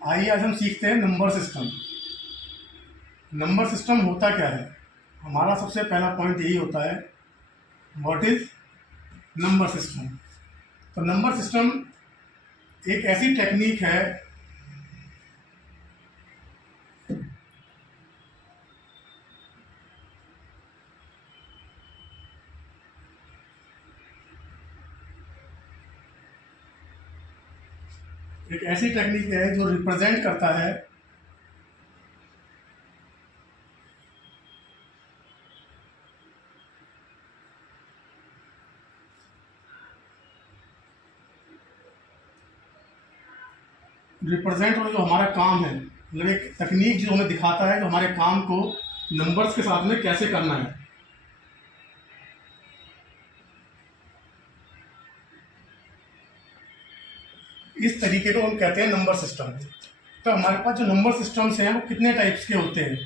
आइए आज हम सीखते हैं नंबर सिस्टम। नंबर सिस्टम होता क्या है? हमारा सबसे पहला पॉइंट यही होता है, व्हाट इज नंबर सिस्टम। तो नंबर सिस्टम एक ऐसी टेक्निक है जो रिप्रेजेंट करता है और जो हमारा काम है, मतलब एक तकनीक जो हमें दिखाता है जो हमारे काम को नंबर्स के साथ में कैसे करना है। इस तरीके को हम कहते हैं नंबर सिस्टम। तो हमारे पास जो नंबर सिस्टम्स हैं वो कितने टाइप्स के होते हैं?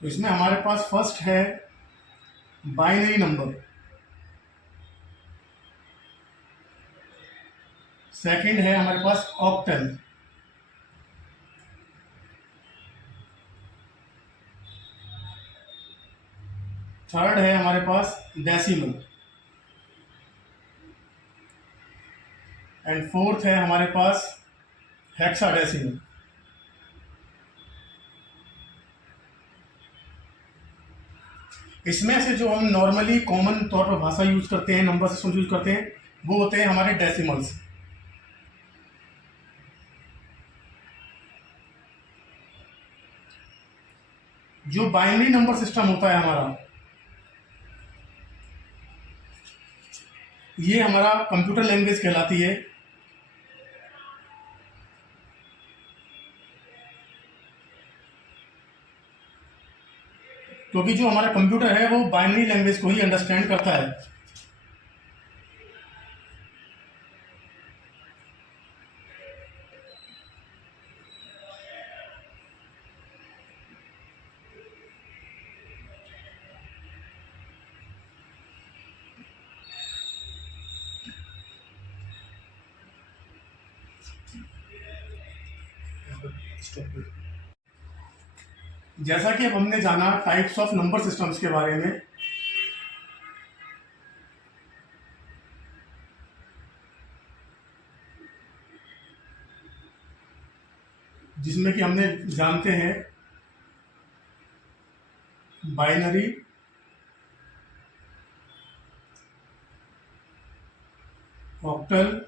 तो इसमें हमारे पास फर्स्ट है बाइनरी नंबर, सेकंड है हमारे पास ऑक्टल, थर्ड है हमारे पास डेसिमल, एंड फोर्थ है हमारे पास हेक्साडेसिमल। इसमें से जो हम नॉर्मली कॉमन तौर पर भाषा यूज करते हैं, नंबर सिस्टम यूज करते हैं, वो होते हैं हमारे डेसिमल्स। जो बाइनरी नंबर सिस्टम होता है हमारा, ये हमारा कंप्यूटर लैंग्वेज कहलाती है। क्योंकि जो हमारा कंप्यूटर है वो बाइनरी लैंग्वेज को ही अंडरस्टैंड करता है। जैसा कि अब हमने जाना टाइप्स ऑफ नंबर सिस्टम्स के बारे में, जिसमें कि हमने जानते हैं binary, octal,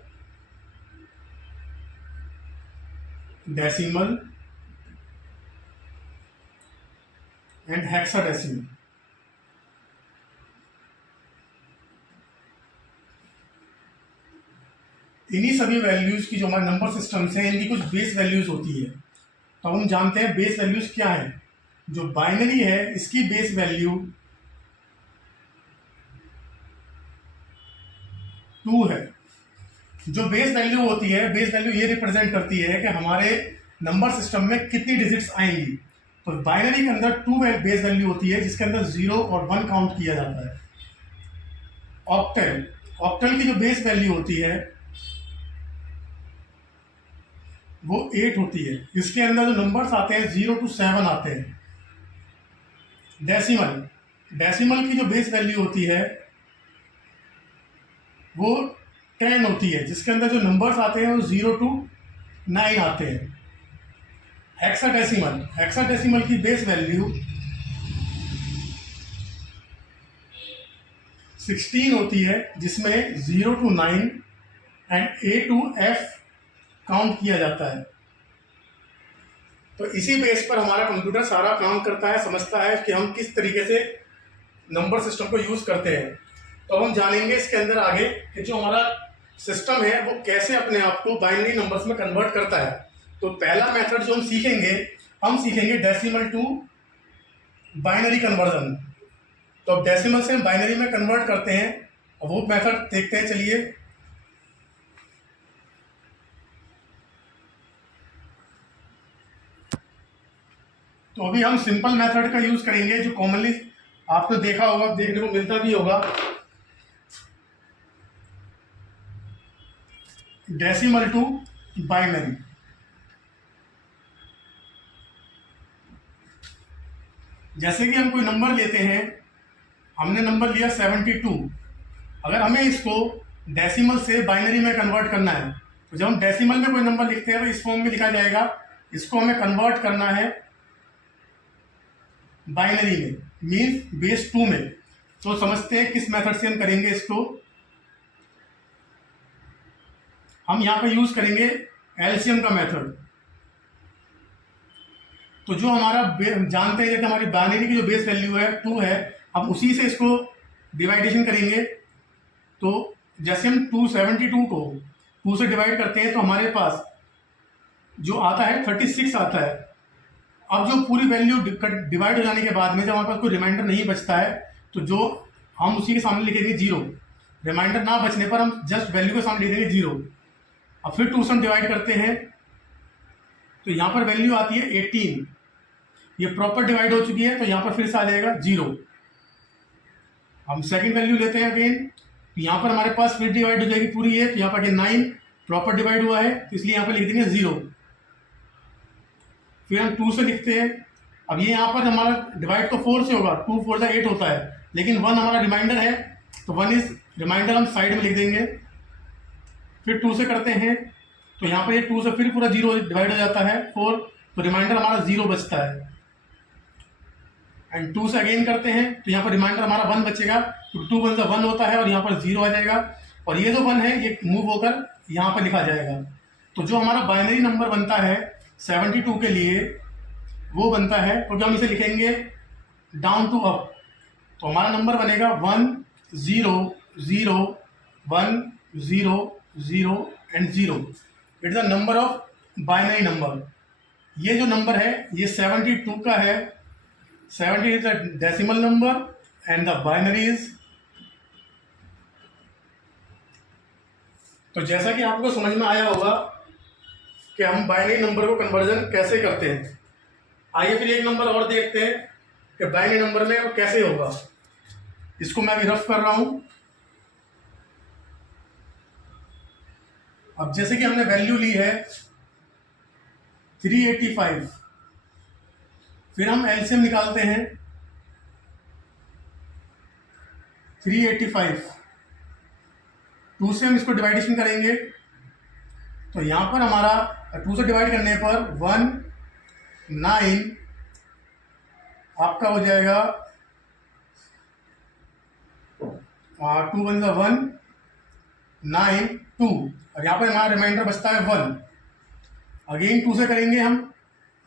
decimal and hexadecimal. इन्हीं सभी वैल्यूज की जो हमारे नंबर सिस्टम्स हैं, इनकी कुछ बेस वैल्यूज होती है। तो हम जानते हैं बेस वैल्यूज क्या है। जो बाइनरी है इसकी बेस वैल्यू 2 है। जो बेस वैल्यू होती है, बेस वैल्यू ये रिप्रेजेंट करती है कि हमारे नंबर सिस्टम में कितनी डिजिट्स आएंगी। तो बाइनरी के अंदर 2 बेस वैल्यू होती है, जिसके अंदर 0 और 1 काउंट किया जाता है। ऑक्टल, ऑक्टल की जो बेस वैल्यू होती है वो 8 होती है। इसके अंदर जो नंबर्स आते हैं 0 to 7 आते हैं। डेसिमल, डेसिमल की जो बेस वैल्यू होती है वो 10 होती है, जिसके अंदर जो नंबर्स आते हैं वो 0 to 9 आते हैं। हेक्साडेसिमल, हेक्साडेसिमल की बेस वैल्यू 16 होती है, जिसमें 0 to 9 and A to F count किया जाता है। तो इसी बेस पर हमारा कंप्यूटर सारा काम करता है, समझता है कि हम किस तरीके से नंबर सिस्टम को यूज करते हैं। तो हम जानेंगे इसके अंदर आगे कि जो हमारा सिस्टम है वो कैसे अपने आप को बाइनरी नंबर्स में कन्वर्ट करता है। तो पहला मेथड जो हम सीखेंगे डेसिमल टू बाइनरी कन्वर्जन। तो अब डेसिमल से हम बाइनरी में कन्वर्ट करते हैं, और वो मेथड देखते हैं। चलिए, तो अभी हम सिंपल मेथड का यूज करेंगे जो कॉमनली आपने देखा होगा, देखने को मिलता भी होगा, डेसिमल टू बाइनरी। जैसे कि हम कोई नंबर लेते हैं, हमने नंबर लिया 72, अगर हमें इसको डेसिमल से बाइनरी में कन्वर्ट करना है, तो जब हम डेसिमल में कोई नंबर लिखते हैं तो इस फॉर्म में लिखा जाएगा। इसको हमें कन्वर्ट करना है बाइनरी में, मीन्स बेस 2 में। तो समझते हैं किस मेथड से हम करेंगे इसको। हम यहाँ पे यूज करेंगे एलसीएम का मेथड। तो जो हमारा जानते हैं कि हमारी बाइनरी की जो बेस वैल्यू है 2 है, हम उसी से इसको डिवाइडेशन करेंगे। तो जैसे हम 272 को 2 से डिवाइड करते हैं तो हमारे पास जो आता है 36 आता है। अब जो पूरी वैल्यू डिवाइड हो जाने के बाद में जब हमारे पास कोई रिमाइंडर नहीं बचता है, तो जो हम उसी के सामने लिखेंगे 0। रिमाइंडर ना बचने पर हम जस्ट वैल्यू के सामने लिख देंगे 0। अब फिर 2 से हम डिवाइड करते हैं तो यहाँ पर वैल्यू आती है 18। ये प्रॉपर डिवाइड हो चुकी है तो यहाँ पर फिर से आ जाएगा 0। हम सेकंड वैल्यू लेते हैं अगेन, तो यहाँ पर हमारे पास फिर डिवाइड हो जाएगी पूरी है, तो यहाँ पर 9 प्रॉपर डिवाइड हुआ है, तो इसलिए यहाँ पर लिख देंगे 0। फिर हम 2 से लिखते हैं। अब ये यहाँ पर हमारा डिवाइड तो 4 से होगा, 2 4 8 होता है, लेकिन 1 हमारा रिमाइंडर है, तो 1 इज रिमाइंडर हम साइड में लिख देंगे। फिर 2 से करते हैं तो यहाँ पर ये 2 से फिर पूरा 0 डिवाइड हो जाता है 4, तो रिमाइंडर हमारा 0 बचता है। एंड 2 से अगेन करते हैं तो यहाँ पर रिमाइंडर हमारा 1 बचेगा, तो 2 1 से 1 होता है और यहाँ पर 0 आ जाएगा, और ये जो 1 है ये मूव होकर यहाँ पर लिखा जाएगा। तो जो हमारा बाइनरी नंबर बनता है 72 के लिए वो बनता है, तो हम इसे लिखेंगे डाउन टू अप, तो हमारा नंबर बनेगा 1 0 0 1 0 0 and 0। It is the number of binary number. ये जो नंबर है ये 72 का है। 70 is the decimal number and the binary is। तो जैसा कि आपको समझ में आया होगा कि हम बाइनरी नंबर को कन्वर्जन कैसे करते हैं। आइए फिर एक नंबर और देखते हैं कि बाइनरी नंबर में वो कैसे होगा। इसको मैं अभी रफ कर रहा हूं। अब जैसे कि हमने वैल्यू ली है 385, फिर हम एलसीएम निकालते हैं 385, 2 से हम इसको डिवाइडेशन करेंगे, तो यहाँ पर हमारा 2 से डिवाइड करने पर 1 9 आपका हो जाएगा 2 1 1 9 2, और यहाँ पर हमारा रिमाइंडर बचता है 1। अगेन 2 से करेंगे हम,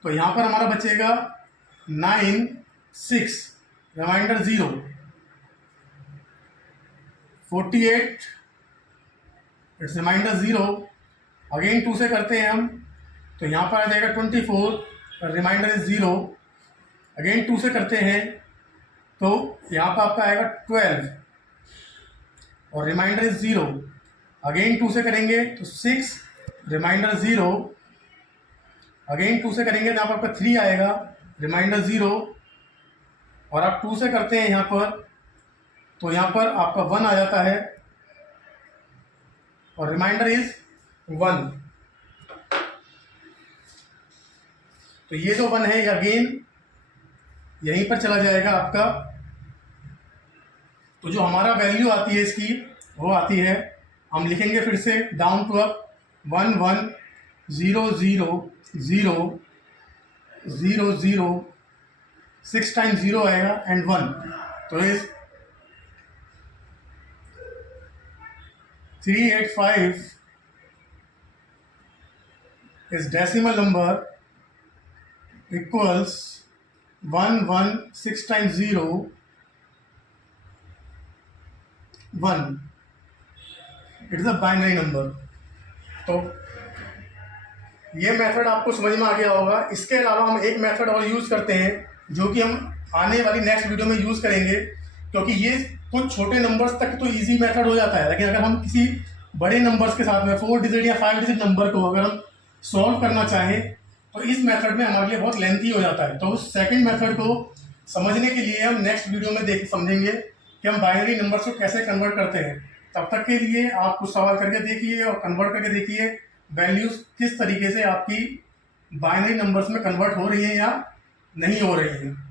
तो यहाँ पर हमारा बचेगा 9 6 रिमाइंडर 0 48 इट्स रिमाइंडर 0। अगेन 2 से करते हैं हम, तो यहाँ पर आ जाएगा 24 रिमाइंडर इज 0। अगेन 2 से करते हैं तो यहाँ पर आपका आएगा 12 और रिमाइंडर इज 0। अगेन 2 से करेंगे तो 6 रिमाइंडर 0। अगेन 2 से करेंगे तो यहाँ पर आपका 3 आएगा, रिमाइंडर 0। और आप 2 से करते हैं यहाँ पर, तो यहाँ पर आपका 1 आ जाता है और रिमाइंडर इज 1। तो ये जो 1 है ये अगेन यहीं पर चला जाएगा आपका। तो जो हमारा वैल्यू आती है इसकी वो आती है, हम लिखेंगे फिर से डाउन टू अप 1 1 0 0 0 0 0 6 टाइम्स 0 आएगा एंड 1। तो इस 385 is decimal number equals 1 1 6 times 0 1। It is a binary number। तो ये मेथड आपको समझ में आ गया होगा। इसके अलावा हम एक मेथड और यूज़ करते हैं जो कि हम आने वाली नेक्स्ट वीडियो में यूज़ करेंगे, क्योंकि ये कुछ छोटे नंबर्स तक तो इजी मेथड हो जाता है, लेकिन अगर हम किसी बड़े नंबर्स के साथ में 4 डिजिट या 5 डिजिट नंबर को अगर हम सॉल्व करना चाहें तो इस मेथड में हमारे लिए बहुत लेंथी हो जाता है। तो उस सेकंड मेथड को समझने के लिए हम नेक्स्ट वीडियो में देख समझेंगे कि हम बाइनरी नंबर्स को कैसे कन्वर्ट करते हैं। तब तक के लिए आप कुछ सवाल करके देखिए और कन्वर्ट करके देखिए वैल्यूज़ किस तरीके से आपकी बाइनरी नंबर्स में कन्वर्ट हो रही हैं या नहीं हो रही हैं।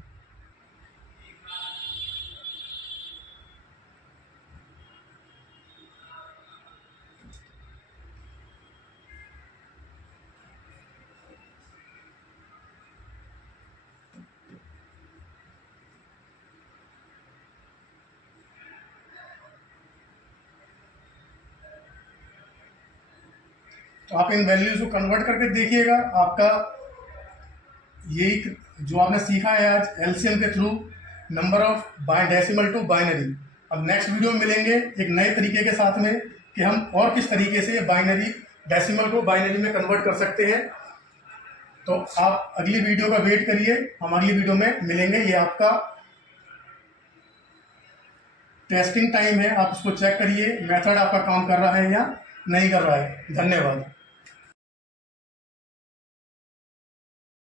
तो आप इन वैल्यूज़ को कन्वर्ट करके देखिएगा। आपका यही जो आपने सीखा है आज एलसीएम के through number of decimal to binary. अब नेक्स्ट वीडियो में मिलेंगे एक नए तरीके के साथ में कि हम और किस तरीके से बाइनरी डेसिमल को बाइनरी में कन्वर्ट कर सकते हैं। तो आप अगली वीडियो का वेट करिए, हम अगली वीडियो में मिलेंगे। ये आपका टेस्टिंग टाइम है, आप उसको चेक करिए मेथड आपका काम कर रहा है या नहीं कर रहा है। धन्यवाद।